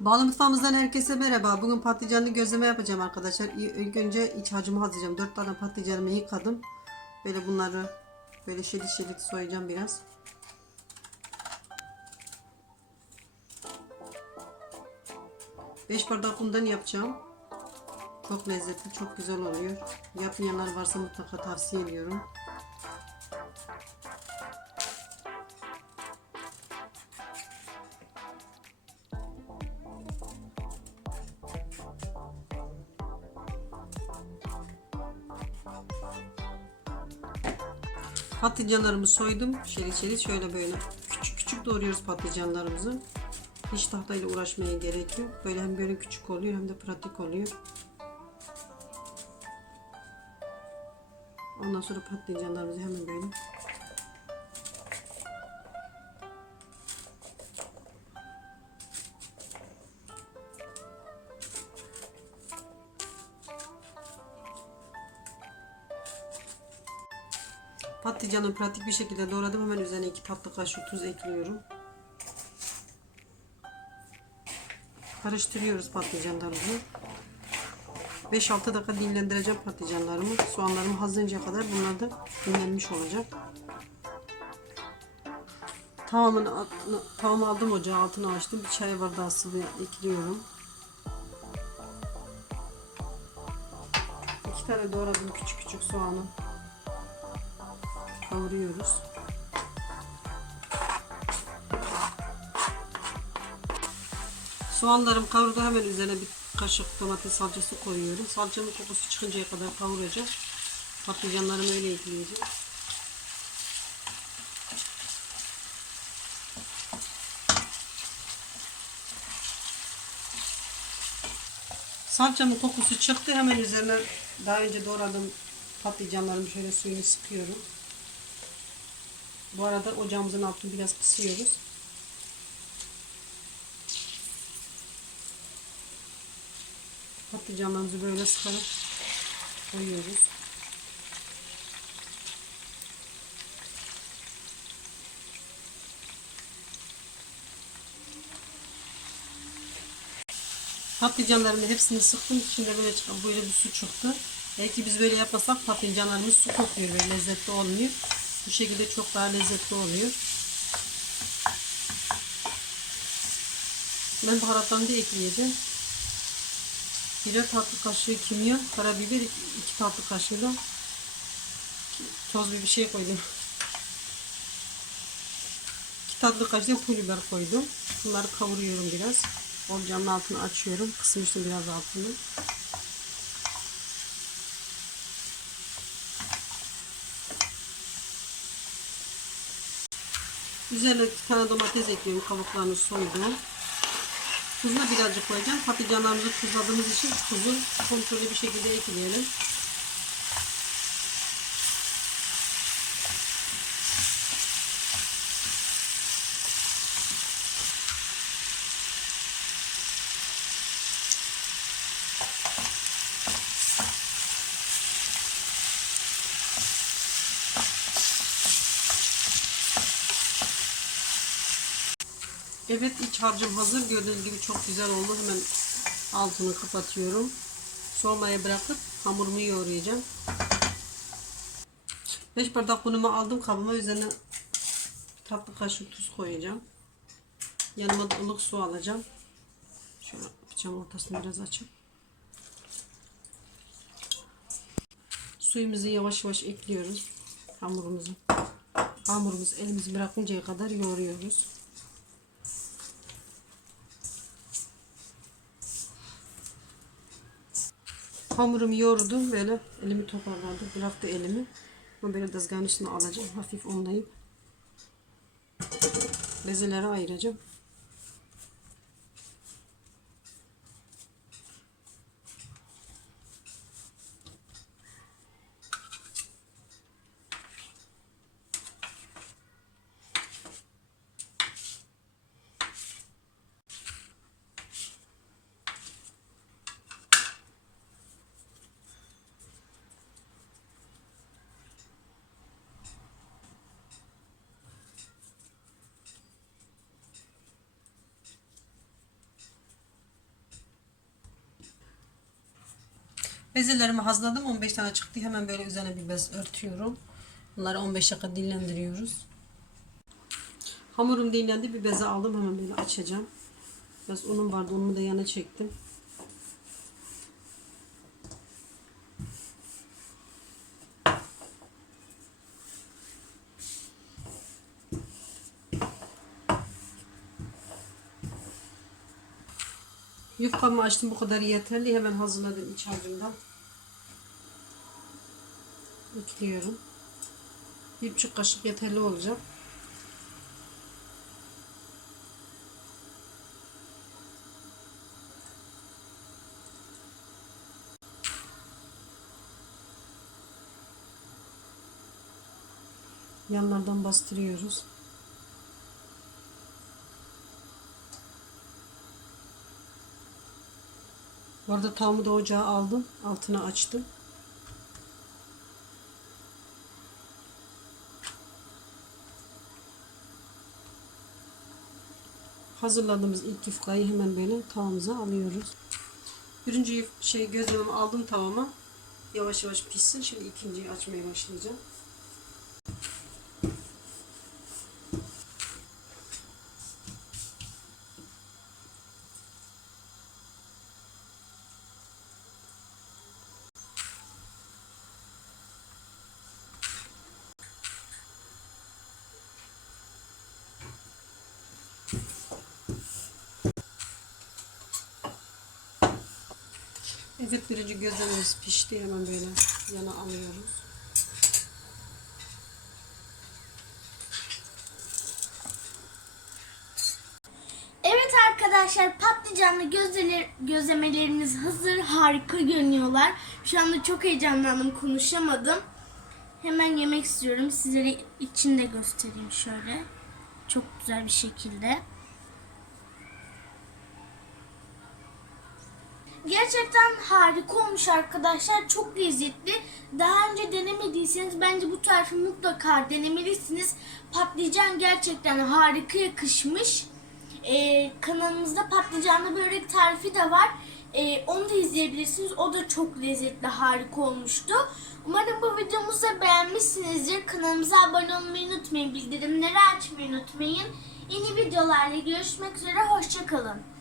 Bağlı mutfağımızdan herkese merhaba. Bugün patlıcanlı gözleme yapacağım arkadaşlar. İlk önce iç harcımı hazırlayacağım. 4 tane patlıcanımı yıkadım. Böyle bunları böyle şerit şerit soyacağım biraz. Beş bardak bundan yapacağım. Çok lezzetli, çok güzel oluyor. Yapmayanlar varsa mutlaka tavsiye ediyorum. Patlıcanlarımı soydum. Şerit şerit şöyle böyle küçük küçük doğruyoruz patlıcanlarımızı. Hiç tahtayla uğraşmaya gerek yok. Böyle hem böyle küçük oluyor hem de pratik oluyor. Ondan sonra patlıcanlarımızı hemen böyle Patlıcanı pratik bir şekilde doğradım. Hemen üzerine iki tatlı kaşığı tuz ekliyorum. Karıştırıyoruz patlıcanlarımızı. 5-6 dakika dinlendireceğim patlıcanlarımı. Soğanlarımı hazırlayınca kadar bunlar da dinlenmiş olacak. Tavamın tavamı aldım ocağa altına açtım. Bir çay bardağı sıvı ekliyorum. İki tane doğradım küçük küçük soğanı kavuruyoruz. Soğanlarım kavruldu hemen üzerine bir kaşık domates salçası koyuyorum. Salçanın kokusu çıkıncaya kadar kavuracağım. Patlıcanlarımı öyle ekleyeceğim. Salçamın kokusu çıktı. Hemen üzerine daha önce doğradığım patlıcanlarımı şöyle suyunu sıkıyorum. Bu arada ocağımızın altını biraz kısıyoruz. Patlıcanlarımızı böyle sıkarak koyuyoruz. Patlıcanlarımın hepsini sıktım. Şimdi böyle böyle bir su çıktı. Belki biz böyle yapmasak patlıcanlarımız su kokuyor ve lezzetli olmuyor. Bu şekilde çok daha lezzetli oluyor. Ben baharatlarını da ekleyeceğim. Birer tatlı kaşığı kimyon, karabiber, iki tatlı kaşığı da toz bir şey koydum. İki tatlı kaşığı pul biber koydum. Bunları kavuruyorum biraz. Ocağın altını açıyorum. Kısmıştım biraz altını. Üzerine bir tane domates ekliyorum. Kabuklarını soydum. Tuzunu birazcık koyacağım. Patlıcanlarımızı tuzladığımız için tuzu kontrollü bir şekilde ekleyelim. Evet iç harcım hazır. Gördüğünüz gibi çok güzel oldu. Hemen altını kapatıyorum. Soğumaya bırakıp hamurumu yoğuracağım. 5 bardak unumu aldım kabıma. Üzerine tatlı kaşık tuz koyacağım. Yanıma ılık su alacağım. Şöyle bıçağın ortasını biraz açıp. Suyumuzu yavaş yavaş ekliyoruz. Hamurumuzu. Hamurumuz elimizi bırakıncaya kadar yoğuruyoruz. Hamurumu yoğurdum böyle elimi toparladım. Bıraktı elimi. Bunu böyle dızganın üstüne alacağım. Hafif unlayıp bezelere ayıracağım Bezelerimi hazırladım. 15 tane çıktı. Hemen böyle üzerine bir bez örtüyorum. Bunları 15 dakika dinlendiriyoruz. Hamurum dinlendi. Bir beze aldım. Hemen böyle açacağım. Biraz unum vardı. Unumu da yana çektim. Yufkamı açtım. Bu kadar yeterli. Hemen hazırladım iç harcımdan. Ekliyorum. Bir buçuk kaşık yeterli olacak. Yanlardan bastırıyoruz. Bu arada tavuğumu da ocağa aldım. Altına açtım. Hazırladığımız ilk yufkayı hemen böyle tavamıza alıyoruz. Birinci şey gözlememi aldım tavama. Yavaş yavaş pişsin. Şimdi ikinciyi açmaya başlayacağım. Evet birinci gözlemimiz pişti. Hemen böyle yana alıyoruz. Evet arkadaşlar patlıcanlı gözleler, gözlemelerimiz hazır. Harika görünüyorlar. Şu anda çok heyecanlandım konuşamadım. Hemen yemek istiyorum. Sizlere içinde göstereyim şöyle. Çok güzel bir şekilde. Gerçekten harika olmuş arkadaşlar. Çok lezzetli. Daha önce denemediyseniz bence bu tarifi mutlaka denemelisiniz. Patlıcan gerçekten harika yakışmış. Ee, kanalımızda patlıcanlı börek tarifi de var. Ee, onu da izleyebilirsiniz. O da çok lezzetli, harika olmuştu. Umarım bu videomuzu beğenmişsinizdir. Kanalımıza abone olmayı unutmayın. Bildirimleri açmayı unutmayın. Yeni videolarla görüşmek üzere. Hoşçakalın.